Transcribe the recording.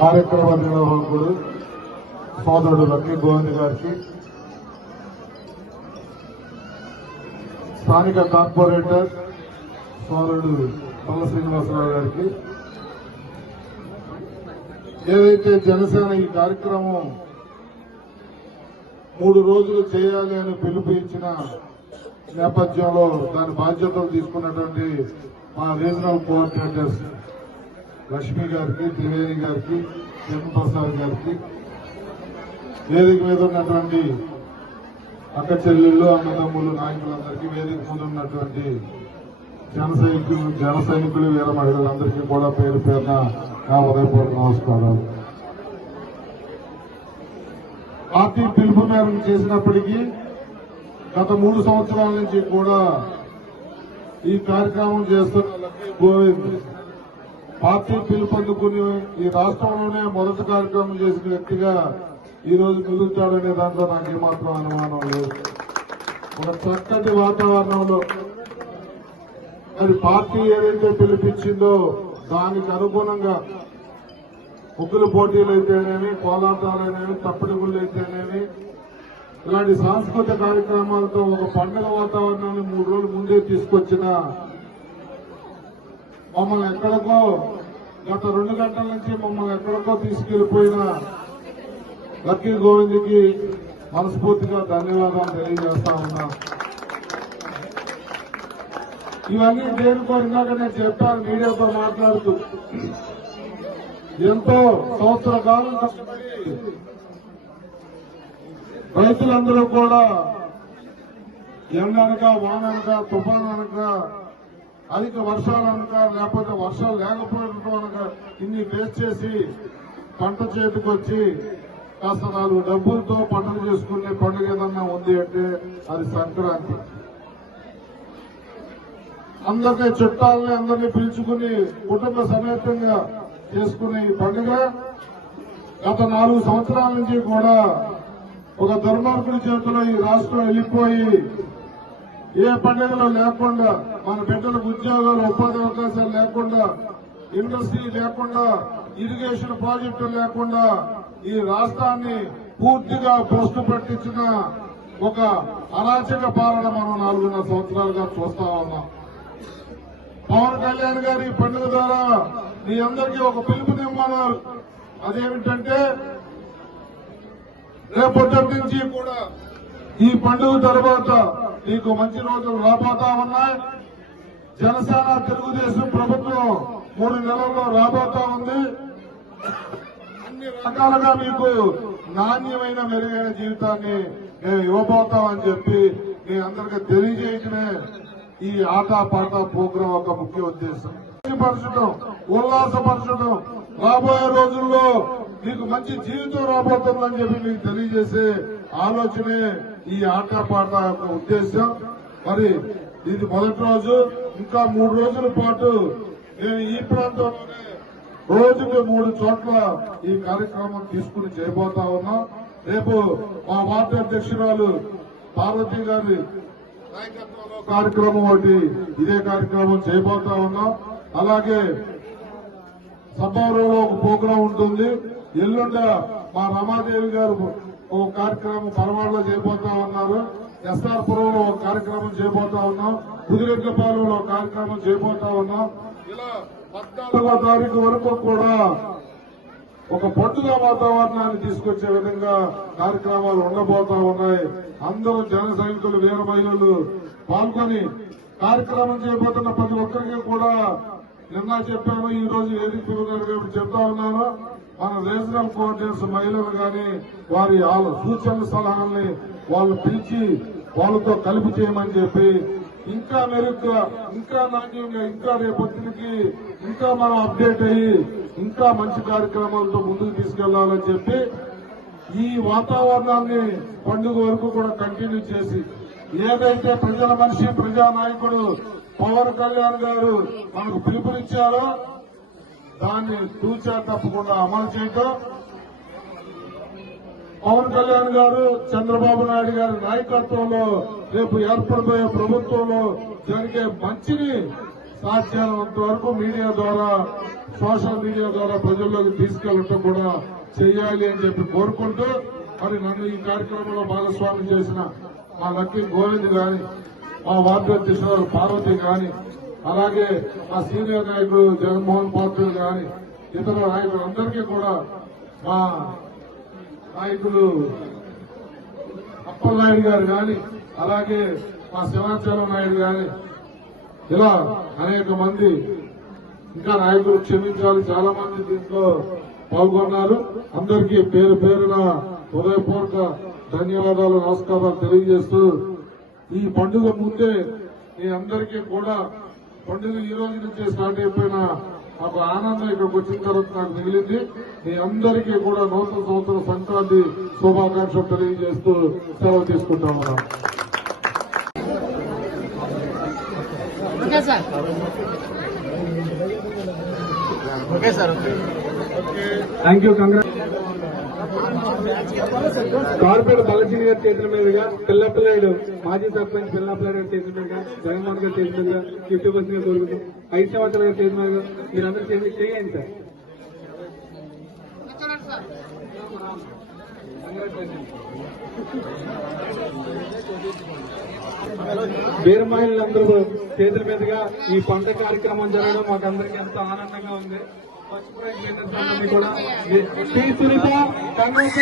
కార్యక్రమ నిర్వాహకుడు సోదరుడు లక్కీ గోవింద్ గారికి, స్థానిక కార్పొరేటర్ సోదరుడు పల్ల శ్రీనివాసరావు గారికి, ఏదైతే జనసేన ఈ కార్యక్రమం 3 రోజులు చేయాలి అని పిలుపు ఇచ్చిన నేపథ్యంలో దాని బాధ్యతలు తీసుకున్నటువంటి మా రీజనల్ కోఆర్డినేటర్స్ లక్ష్మి గారికి, త్రివేణి గారికి, చంద్రప్రసాద్ గారికి, వేదిక మీద ఉన్నటువంటి అక్క చెల్లెళ్ళు, అన్నదమ్ములు, నాయకులందరికీ, వేదిక ముందు ఉన్నటువంటి జన సైనికులు, వీర మహిళలందరికీ కూడా పేరు పేరున నా హృదయపూర్వక నమస్కారాలు. పార్టీ పిలుపు మేరకు చేసినప్పటికీ గత 3 సంవత్సరాల నుంచి కూడా ఈ కార్యక్రమం చేస్తున్న లక్కీ గోవింద్ పార్టీ పిలుపొందుకుని ఈ రాష్ట్రంలోనే మొదటి కార్యక్రమం చేసిన వ్యక్తిగా ఈ రోజు కుదురుతాడనే దాంట్లో నాకు ఏమాత్రం అనుమానం లేదు. ఒక చక్కటి వాతావరణంలో మరి పార్టీ ఏదైతే పిలిపించిందో దానికి అనుగుణంగా ముగ్గుల పోటీలు అయితేనేమి, కోలాటాలైతేనేమి, తప్పిడి గుళ్ళు అయితేనేమి, ఇలాంటి సాంస్కృతిక కార్యక్రమాలతో ఒక పండుగ వాతావరణాన్ని 3 రోజుల ముందే తీసుకొచ్చిన మమ్మల్ని ఎక్కడికో గత 2 గంటల నుంచి మమ్మల్ని ఎక్కడికో తీసుకెళ్లిపోయిన లక్కీ గోవింద్కి మనస్ఫూర్తిగా ధన్యవాదాలు తెలియజేస్తా ఉన్నా. ఇవన్నీ దేనికో ఇందాక నేను చెప్పాను మీడియాతో మాట్లాడుతూ, ఎంతో సంవత్సర కాలం కష్టపడి రైతులందరూ కూడా ఎండనక, వాననక, తుఫాననక, అధిక వర్షాలనక, లేకపోతే వర్షాలు లేకపోవడం అనక ఇన్ని ఫేస్ చేసి పంట చేతికొచ్చి కాస్త 4 డబ్బులతో పంటలు చేసుకునే పండుగ ఏదన్నా ఉంది అంటే అది సంక్రాంతి. అందరినీ చుట్టాలని అందరినీ పిలుచుకుని కుటుంబ సమేతంగా చేసుకునే ఈ పండుగ గత 4 సంవత్సరాల నుంచి కూడా ఒక దుర్మార్గుడి చేతిలో ఈ రాష్ట్రం వెళ్ళిపోయి ఏ పండుగలు లేకుండా, మన బిడ్డలకు ఉద్యోగాలు, ఉపాధి అవకాశాలు లేకుండా, ఇండస్ట్రీ లేకుండా, ఇరిగేషన్ ప్రాజెక్టులు లేకుండా ఈ రాష్ట్రాన్ని పూర్తిగా భ్రష్టు పట్టించిన ఒక అరాచక పాలన మనం 4.5 సంవత్సరాలుగా చూస్తా ఉన్నాం. పవన్ కళ్యాణ్ గారి ఈ పండుగ ద్వారా మీ అందరికీ ఒక పిలుపునిమ్మన్నారు. అదేమిటంటే రేపటి నుంచి కూడా ఈ పండుగ తర్వాత మీకు మంచి రోజులు రాబోతా ఉన్నాయి. జనసేన తెలుగుదేశం ప్రభుత్వం 3 నెలల్లో రాబోతా ఉంది. అన్ని రకాలుగా మీకు నాణ్యమైన మెరుగైన జీవితాన్ని మేము ఇవ్వబోతామని చెప్పి మీ అందరికీ తెలియజేయటమే ఈ ఆటపాట ప్రోగ్రాం ఒక ముఖ్య ఉద్దేశం. పరచడం, ఉల్లాసపరచడం, రాబోయే రోజుల్లో మీకు మంచి జీవితం రాబోతుందని చెప్పి మీకు తెలియజేసే ఆలోచనే ఈ ఆటపాట యొక్క ఉద్దేశం. మరి ఇది మొదటి రోజు. ఇంకా 3 రోజుల పాటు మేము ఈ ప్రాంతంలోనే రోజుకి 3 చోట్ల ఈ కార్యక్రమం తీసుకుని చేయబోతా ఉన్నాం. రేపు మా వార్డు అధ్యక్షురాలు పార్వతి గారి నాయకత్వంలో కార్యక్రమం ఒకటి ఇదే కార్యక్రమం చేయబోతా ఉన్నాం. అలాగే సభవరంలో ఒక ప్రోగ్రాం ఉంటుంది. ఎల్లుండ మా రమాదేవి గారు ఒక కార్యక్రమం పరవాడలో చేయబోతా ఉన్నారు. ఎస్ఆర్ పురంలో ఒక కార్యక్రమం చేయబోతా ఉన్నాం. కుదిరెడ్లపాలెంలో ఒక కార్యక్రమం చేయబోతా ఉన్నాం. ఇలా 14వ తారీఖు వరకు కూడా ఒక పండుగ వాతావరణాన్ని తీసుకొచ్చే విధంగా కార్యక్రమాలు ఉండబోతా ఉన్నాయి. అందరూ జన సైనికులు, వీర మహిళలు పాల్గొని కార్యక్రమం చేయబోతున్న ప్రతి ఒక్కరికి కూడా నిన్న చెప్పాను, ఈ రోజు వేదిక కాబట్టి చెప్తా ఉన్నాను. మన రీజనల్ కోఆర్డినేటర్స్ మహిళలు గాని వారి సూచనల సలహాలని వాళ్ళు పిలిచి వాళ్ళతో కలిపి చేయమని చెప్పి ఇంకా మెరుగ్గా, ఇంకా నాణ్యంగా, ఇంకా రేపొద్దునికి ఇంకా మనం అప్డేట్ అయ్యి ఇంకా మంచి కార్యక్రమాలతో ముందుకు తీసుకెళ్లాలని చెప్పి ఈ వాతావరణాన్ని పండుగ వరకు కూడా కంటిన్యూ చేసి ఏదైతే ప్రజల మనిషి, ప్రజానాయకుడు పవన్ కళ్యాణ్ గారు మనకు పిలుపునిచ్చారో దాన్ని తూచా తప్పకుండా అమలు చేయటం, పవన్ కళ్యాణ్ గారు, చంద్రబాబు నాయుడు గారి నాయకత్వంలో రేపు ఏర్పడబోయే ప్రభుత్వంలో జరిగే మంచిని సాధ్యమైనంత వరకు మీడియా ద్వారా, సోషల్ మీడియా ద్వారా ప్రజల్లోకి తీసుకెళ్లటం కూడా చేయాలి అని చెప్పి కోరుకుంటూ, మరి నన్ను ఈ కార్యక్రమంలో భాగస్వామ్యం చేసిన మా లక్కీ గోవింద్ గాని, మా వార్డు అధ్యక్షుడు పార్వతి గాని, అలాగే మా సీనియర్ నాయకుడు జగన్మోహన్ పాత్రుడు గాని, ఇతర నాయకులందరికీ కూడా, మా నాయకులు అప్పలనాయుడు గారు గాని, అలాగే మా శివాచలం నాయుడు గాని, ఇలా అనేక మంది ఇంకా నాయకులు క్షమించాలి, చాలా మంది దీంట్లో పాల్గొన్నారు. అందరికీ పేరు పేరున హృదయపూర్వక ధన్యవాదాలు, నమస్కారాలు తెలియజేస్తూ, ఈ పండుగ ముందే మీ అందరికీ కూడా, పండుగ ఈ రోజు నుంచే స్టార్ట్ అయిపోయిన నాకు ఆనందం ఇక్కడికి వచ్చిన తర్వాత నాకు మిగిలింది. మీ అందరికీ కూడా నూతన సంవత్సర సంక్రాంతి శుభాకాంక్షలు తెలియజేస్తూ సెలవు తీసుకుంటా ఉన్నాను. Thank you. కార్పొరేట్ బలసింగ్ గారి చేతుల మీదుగా పిల్లపిల్లాడు మాజీ సర్పంచ్ పిల్లపిల్లాడు గారి చేతుల మీదుగా, జగన్మోహన్ గారి చేతుల మీదుగా 50% కోరుకుంటాం. 5 సంవత్సరాల గారి చేతుల మీదుగా మీరందరూ చేయండి సార్. వీరమహిళలందరూ చేతుల మీదుగా ఈ పంట కార్యక్రమం జరగడం మాకు అందరికీ ఎంతో ఆనందంగా ఉంది. ఫస్ట్ ప్రైజ్ విన్నర్స్ అందరినీ కూడా శ్రీ సునీత, కాంగ్రెస్